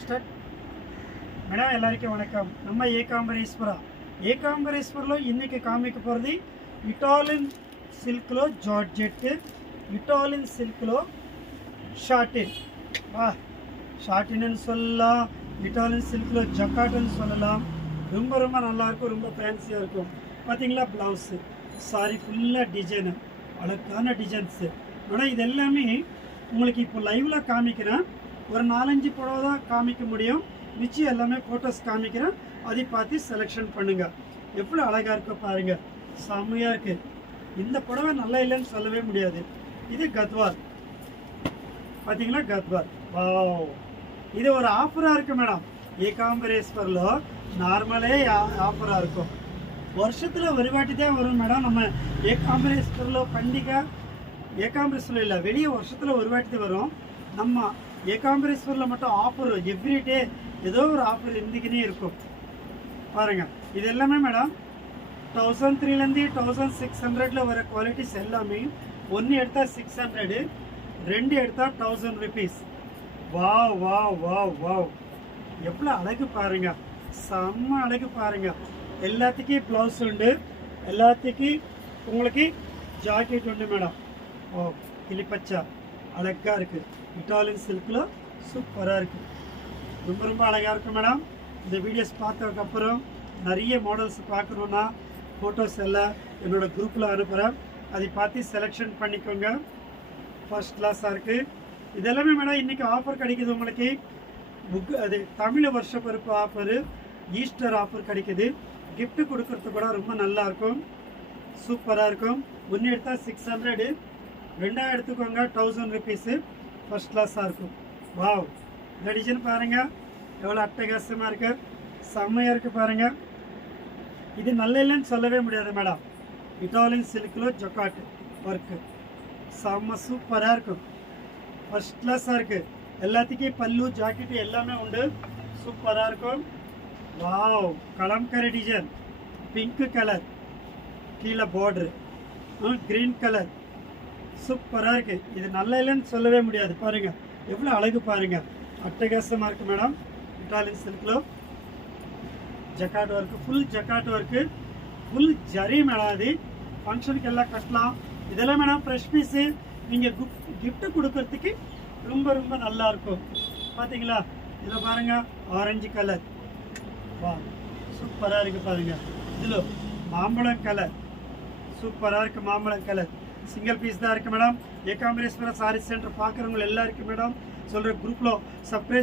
Start. Madam எல்லாருக்கும் வணக்கம். நம்ம ఏకాంబరేశ్వరలో இன்னைக்கு காமிக்க போகிறது இட்டாலியன் சில்க்లో ஜார்ஜெட்டு, இட்டாலியன் சில்க்లో ஷாட்டின். வா, ஷாட்டின்னு சொல்லலாம், இட்டாலியன் சில்க்లో ஜக்காட்டுன்னு சொல்லலாம். ரொம்ப ரொம்ப நல்லாயிருக்கும், ரொம்ப ஃபேன்சியாக இருக்கும். பார்த்தீங்களா, ப்ளவுஸு சாரி ஃபுல்லாக டிசைனு, அழகான டிசைன்ஸு. ஆனால் இது எல்லாமே உங்களுக்கு இப்போ லைவில் காமிக்கிறேன். ஒரு 4-5 புடவை தான் காமிக்க முடியும், மிச்சம் எல்லாமே ஃபோட்டோஸ் காமிக்கிறேன். அதை பார்த்து செலெக்ஷன் பண்ணுங்கள். எவ்வளோ அழகாக இருக்க பாருங்கள், செம்மையாக இருக்குது. இந்த புடவை நல்லா இல்லைன்னு சொல்லவே முடியாது. இது கத்வார், பார்த்தீங்களா, கத்வார். வாவ், இது ஒரு ஆஃபராக இருக்குது மேடம். ஏகாம்பரேஸ்வரில் நார்மலே ஆஃபராக இருக்கும். வருஷத்தில் ஒரு வாட்டி தான் வரும் மேடம். நம்ம ஏகாம்பரேஸ்வரில் பண்டிகை, ஏகாம்பரேஸ்வரில் இல்லை, வெளியே வருஷத்தில் ஒரு வாட்டி தான் வரும். நம்ம ஏகாம்பரேஸ்வரில் மட்டும் ஆஃபர் எவ்ரிடே ஏதோ ஒரு ஆஃபர் இருந்துக்கினே இருக்கும் பாருங்கள். இது எல்லாமே மேடம் 1300 1600 வர குவாலிட்டிஸ் எல்லாமே. ஒன்று எடுத்தால் 600, 2 எடுத்தால் 1000 rupees. Wow wow wow wow, எவ்வளோ அழகு பாருங்க, செம்ம அழகு பாருங்க. எல்லாத்துக்கும் ப்ளவுஸ் உண்டு, எல்லாத்துக்கும் உங்களுக்கு ஜாக்கெட் உண்டு மேடம். ஓ, கிளிப்பச்சா அழகாக இருக்குது. இட்டாலியன் சில்கில் சூப்பராக இருக்குது, ரொம்ப ரொம்ப அழகாக இருக்கும் மேடம். இந்த வீடியோஸ் பார்த்ததுக்கப்புறம் நிறைய மாடல்ஸ் பார்க்கணுன்னா ஃபோட்டோஸ் எல்லாம் என்னோடய குரூப்பில் அனுப்புகிறேன். அதை பார்த்து செலெக்ஷன் பண்ணிக்கோங்க. ஃபர்ஸ்ட் கிளாஸாக இருக்குது. இதெல்லாமே மேடம் இன்றைக்கி ஆஃபர் கிடைக்குது உங்களுக்கு. அது தமிழ் வருஷ பிறப்பு ஆஃபரு, ஈஸ்டர் ஆஃபர் கிடைக்குது. கிஃப்ட்டு கொடுக்கறது கூட ரொம்ப நல்லாயிருக்கும், சூப்பராக இருக்கும். ஒன்று எடுத்தால் 600, 2 எடுத்துக்கோங்க 1000 rupees. ஃபர்ஸ்ட் கிளாஸாக இருக்கும். வாவ், இந்த டிசைன் பாருங்கள், எவ்வளோ அட்டகாசமாக இருக்குது, செம்மையாக இருக்குது பாருங்கள். இது நல்ல இல்லைன்னு சொல்லவே முடியாது மேடம். இட்டாலியன் சில்கில் ஜொக்காட்டு ஒர்க்கு செம்ம சூப்பராக இருக்கும், ஃபர்ஸ்ட் கிளாஸாக இருக்குது. எல்லாத்துக்கும் பல்லு ஜாக்கெட்டு எல்லாமே உண்டு, சூப்பராக இருக்கும். Wow, kalamkari design, pink colour, கீழே பார்டரு, க்ரீன் கலர், சூப்பராக இருக்குது. இது நல்ல இல்லைன்னு சொல்லவே முடியாது பாருங்கள், எவ்வளோ அழகு பாருங்கள், அட்டகாசமாக இருக்குது மேடம். இட்டாலியன் சில்கில் jacquard work, full jacquard work, full zari madam. அது ஃபங்க்ஷனுக்கு எல்லாம் கட்டலாம். இதெல்லாம் மேடம் ஃப்ரெஷ் பீஸு. நீங்கள் கிஃப்ட்டு கொடுக்கறதுக்கு ரொம்ப ரொம்ப நல்லாயிருக்கும். பார்த்தீங்களா, இதில் பாருங்கள், ஆரஞ்சு கலர், வா சூப்பராக இருக்குது பாருங்கள். இதில் மாம்பழம் கலர், சூப்பராக இருக்குது மாம்பழம் கலர். சிங்கிள் பீஸ் தான் இருக்குது மேடம். ஏகாம்பரேஸ்வர சாரி சென்டர் பார்க்குறவங்க எல்லாருக்கும் மேடம் சொல்கிற குரூப்பில் சர்ப்ரைஸ்